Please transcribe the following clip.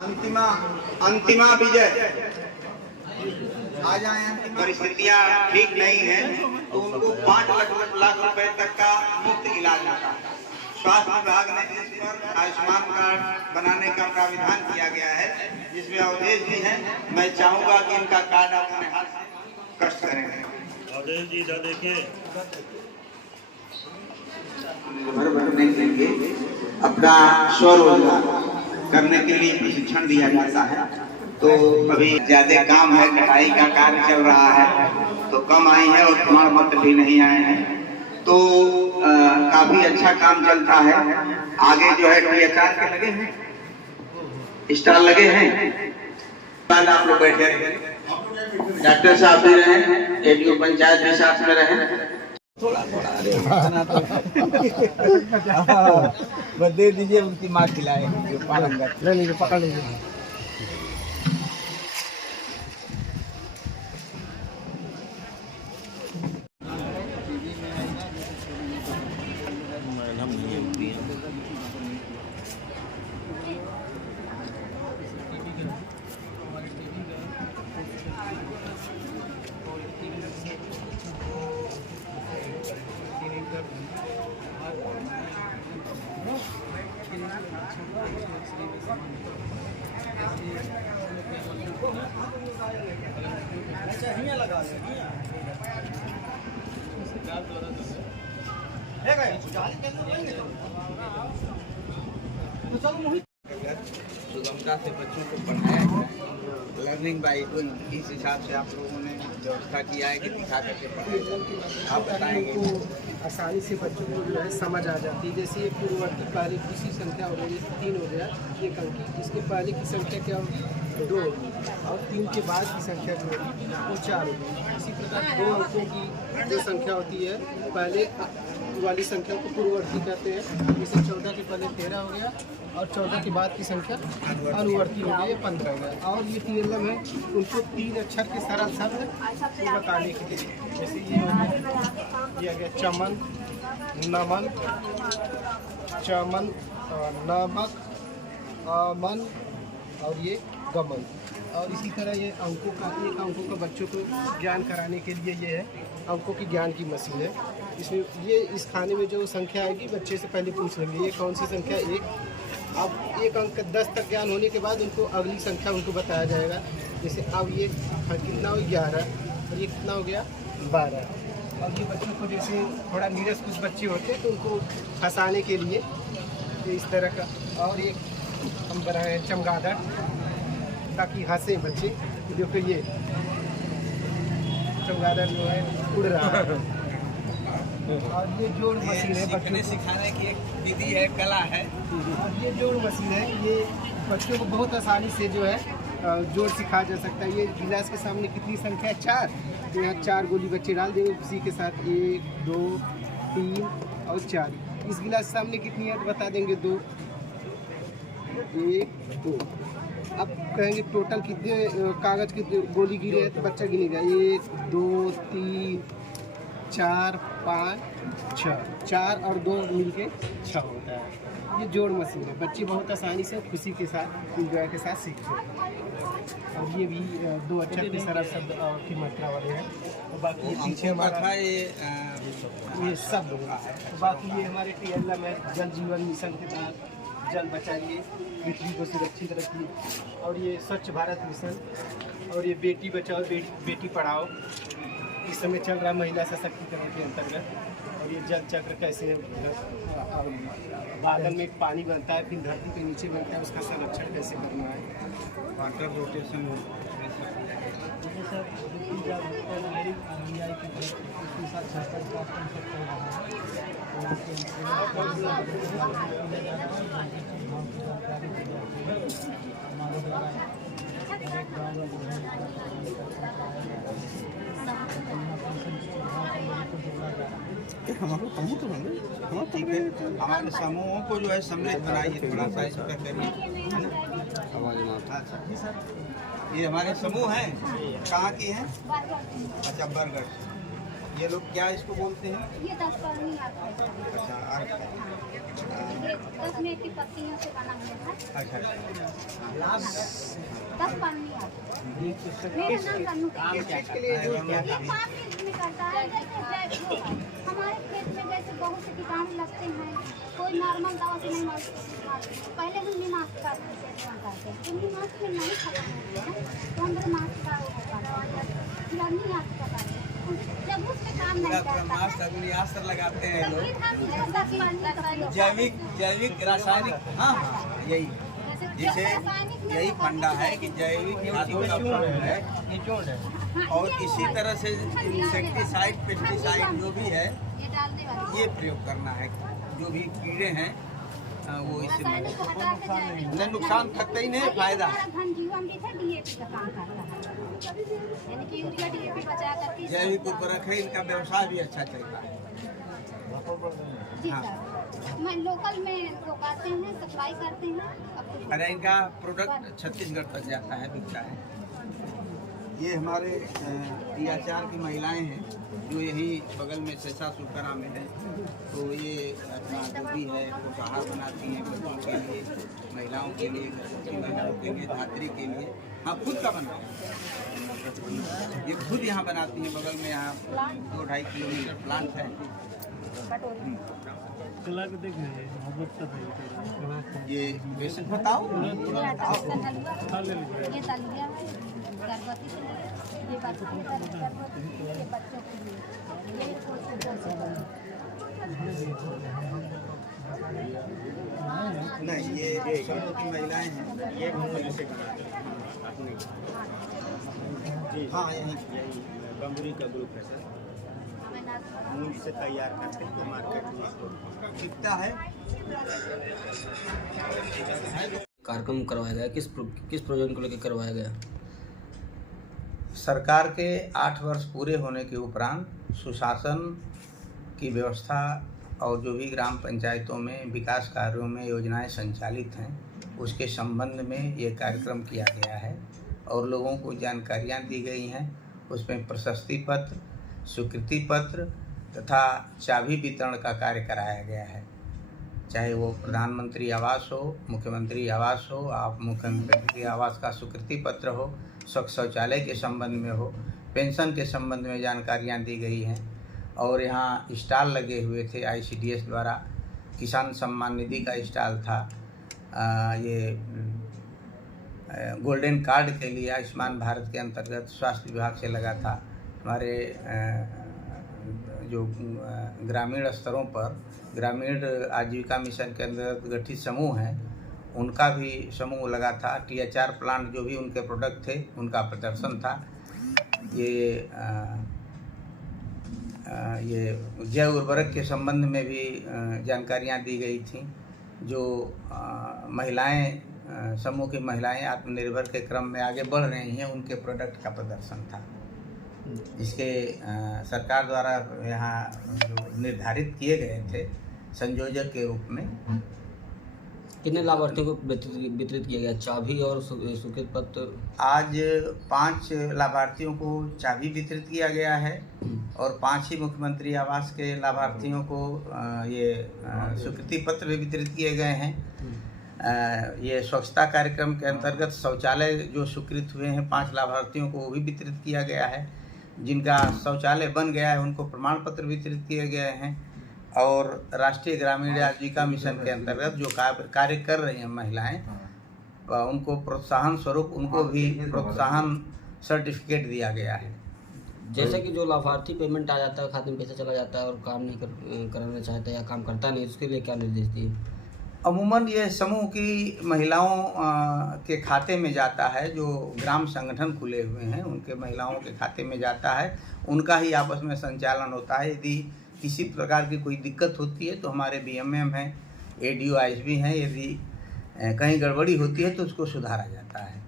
अंतिमा विजय आ जाए। परिस्थितियां ठीक नहीं है तो उनको 5 लाख रुपए तक का मुफ्त इलाज होता है। स्वास्थ्य विभाग ने इस पर आयुष्मान कार्ड बनाने का प्राविधान किया गया है, जिसमें अवधेश जी हैं। मैं चाहूंगा कि इनका कार्ड अपने हाथ से कष्ट करेंगे। अवधेश जी इधर देखिए। निर्भर बनने के लिए अपना स्वरोजगार करने के लिए प्रशिक्षण दिया जाता है। तो अभी ज्यादा काम है, कटाई का कार्य चल रहा है, तो कम आई है और प्रमाण पत्र भी नहीं आए हैं। तो काफी अच्छा काम चलता है। आगे जो है THR के लगे हैं, स्टॉल लगे हैं। आप लोग बैठे रहे, डॉक्टर साहब भी रहे, ADO पंचायत भी साथ में रहे। थोड़ा बस दे दीजिए, उनकी माँ खिलाए जो पालन करते। ले लीजिए, पकड़ लीजिए। सुगमता से बच्चों को पढ़ाया है, लर्निंग बाय डूइंग। इस हिसाब से आप लोगों ने व्यवस्था किया है कि दिखा करके पढ़ाएं। आप बताएंगे। आसानी से बच्चों को जो है समझ आ जाती है। जैसे ये पूर्ववर्ती पहले की संख्या हो गई, 3 हो गया एक अंक की। इसके पहले की संख्या क्या होगी? 2 होगी, और 3 के बाद की संख्या जो होगी वो 4 होगी। इसी प्रकार 2 अंकों की जो संख्या होती है, पहले वाली संख्या को पूर्ववर्ती कहते हैं। जैसे 14 के पहले 13 हो गया, और 14 के बाद की संख्या अनुवर्ती हो गई, 15 हो गया। और ये TLM है, उनको 3 अक्षर के सरल शब्द को बताने के लिए। जैसे ये हो गया चमन, नमन, चमन, नमक, अमन, और ये गमन। और इसी तरह ये अंकों का, एक अंकों का बच्चों को ज्ञान कराने के लिए ये है अंकों की ज्ञान की मशीन है। इसमें ये इस खाने में जो संख्या आएगी बच्चे से पहले पूछ लेंगे ये कौन सी संख्या 1। अब एक अंक 10 तक ज्ञान होने के बाद उनको अगली संख्या उनको बताया जाएगा। जैसे अब ये कितना हो 11, और ये कितना हो गया 12। और ये बच्चों को जैसे थोड़ा नीरस कुछ बच्चे होते हैं तो उनको हंसाने के लिए इस तरह का, और एक हम बनाए हैं चमगादड़, ताकि हंसे बच्चे। देखो ये चमगादड़ जो है उड़ रहा है। और ये जोड़ मशीन है, बच्चों सिखाने की एक विधि है, कला है। और ये जोड़ मशीन है, ये बच्चों को बहुत आसानी से जो है जोड़ सिखाया जा सकता है। ये गिलास के सामने कितनी संख्या है? 4। तो यहाँ 4 गोली बच्चे डाल देंगे उसी के साथ, 1 2 3 और 4। इस गिलास के सामने कितनी है बता देंगे, 2 1 2। अब कहेंगे टोटल कितने कागज़ की गोली गिरे हैं, तो बच्चा गिनेगा 1 2 3 4 5 6। 4 और 2 मिलके 6 होता है। ये जोड़ मशीन है, बच्चे बहुत आसानी से खुशी के साथ इंजॉय के साथ सीखते हैं। और ये भी 2 अक्षर के सरल शब्द की मात्रा वाले हैं। और बाकी ये पीछे हमारा ये सब होगा। तो बाकी ये हमारे TLM है, जल जीवन मिशन के तहत जल बचाइए, पृथ्वी को सुरक्षित रखिए। और ये स्वच्छ भारत मिशन, और ये बेटी बचाओ बेटी पढ़ाओ इस समय चल रहा है महिला सशक्तिकरण के अंतर्गत। और ये जल चक्र कैसे बादल में पानी बनता है, फिर धरती के नीचे बनता है, उसका संरक्षण कैसे करना है। वाटर रोटेशन ठीक है। हमारे समूहों को जो है सम्मिलित बनाइए, थोड़ा सा इसका करिए, है ना। ये हमारे समूह हैं, कहाँ की हैं? अच्छा, बरगढ़। ये लोग क्या इसको बोलते हैं? ये 10 परनी आता है। अच्छा, अर्थ है। ये 10 में की पत्तियों से बना हुआ है। अच्छा, 10 परनी आता है। मेरा नाम रन्नू है। ये काम में करता है। जैसे हमारे खेत में जैसे बहुत से कीटाणु लगते हैं, कोई नॉर्मल दवा से नहीं मारते। पहले हम निमास करते थे, तो निमास में नहीं खत्म होते हैं, तो हम निमास का नहीं आता है। जब उसमें काम नहीं करता लगाते हैं लोग, है जैविक रासायनिक। हाँ, यही जैसे यही फंडा है कि जैविक खादों का प्रयोग है, और इसी तरह से इंसेक्टिसाइड, पेस्टिसाइड जो भी है ये डालने वाले ये प्रयोग करना है। जो भी कीड़े हैं वो इससे रासायनिक को हटा के जैविक नहीं, नुकसान करते ही नहीं, फायदा। धन जीवन भी थे, डीएपी का काम करता है, यानी कि यूरिया डीएपी बचा करके जैविक उर्वरक है, इनका व्यवसाय भी अच्छा चलता है। जी सर, मैं लोकल में रोकाते हैं, सप्लाई करते हैं। अरे इनका प्रोडक्ट छत्तीसगढ़ तक जाता है, बिकता है। ये हमारे टीआचार की महिलाएं हैं जो यही बगल में सेसा सुकरा में है, तो ये अपना जो भी है वो आहार बनाती हैं बच्चों के लिए, महिलाओं के लिए, गर्भवती महिलाओं के लिए, धात्री के लिए। हाँ, खुद का बना है, ये खुद यहाँ बनाती हैं। बगल में यहाँ 2-2.5 किलोमीटर प्लांट है। ये बेसन बताओ। ये दलिया है, गर्भवती के लिए, ये बच्चों के लिए, ये बच्चों के लिए, ये नहीं, ये समूह की महिलाएं हैं। ये हाँ, यही बम्बरी का ग्रुप है सर, मूंग से तैयार करते हैं तो मार्केट में इसको बिकता है। कार्यक्रम करवाया गया, किस प्रोजेक्ट को लेकर करवाया गया? सरकार के 8 वर्ष पूरे होने के उपरांत सुशासन की व्यवस्था और जो भी ग्राम पंचायतों में विकास कार्यों में योजनाएं संचालित हैं उसके संबंध में ये कार्यक्रम किया गया है और लोगों को जानकारियां दी गई हैं। उसमें प्रशस्ति पत्र, स्वीकृति पत्र तथा चाबी वितरण का कार्य कराया गया है। चाहे वो प्रधानमंत्री आवास हो, मुख्यमंत्री आवास हो, आप मुख्यमंत्री आवास का स्वीकृति पत्र हो, स्वच्छ शौचालय के संबंध में हो, पेंशन के संबंध में जानकारियां दी गई हैं। और यहाँ स्टॉल लगे हुए थे ICDS द्वारा, किसान सम्मान निधि का स्टॉल था, ये गोल्डन कार्ड के लिए आयुष्मान भारत के अंतर्गत स्वास्थ्य विभाग से लगा था। हमारे जो ग्रामीण स्तरों पर ग्रामीण आजीविका मिशन के अंतर्गत गठित समूह हैं उनका भी समूह लगा था। THR प्लांट जो भी उनके प्रोडक्ट थे उनका प्रदर्शन था। ये जैव उर्वरक के संबंध में भी जानकारियां दी गई थी। जो महिलाएं, समूह की महिलाएं आत्मनिर्भर के क्रम में आगे बढ़ रही हैं उनके प्रोडक्ट का प्रदर्शन था, जिसके सरकार द्वारा यहाँ जो निर्धारित किए गए थे संयोजक के रूप में। कितने लाभार्थियों को वितरित किया गया चाबी और स्वीकृति पत्र? आज 5 लाभार्थियों को चाबी वितरित किया गया है और 5 ही मुख्यमंत्री आवास के लाभार्थियों को ये स्वीकृति पत्र भी वितरित किए गए हैं। ये स्वच्छता कार्यक्रम के अंतर्गत शौचालय जो स्वीकृत हुए हैं 5 लाभार्थियों को वो भी वितरित किया गया है। जिनका शौचालय बन गया है उनको प्रमाण पत्र वितरित किए गए हैं। और राष्ट्रीय ग्रामीण आजीविका मिशन के अंतर्गत जो कार्य कर रही हैं महिलाएं, उनको प्रोत्साहन स्वरूप उनको भी प्रोत्साहन सर्टिफिकेट दिया गया है। जैसे कि जो लाभार्थी पेमेंट आ जाता है, खाते में पैसा चला जाता है और काम नहीं कराना चाहता या काम करता नहीं, उसके लिए क्या निर्देश दिए? अमूमन ये समूह की महिलाओं के खाते में जाता है। जो ग्राम संगठन खुले हुए हैं उनके महिलाओं के खाते में जाता है, उनका ही आपस में संचालन होता है। यदि किसी प्रकार की कोई दिक्कत होती है तो हमारे BMM हैं, ADO ISB हैं, यदि कहीं गड़बड़ी होती है तो उसको सुधारा जाता है।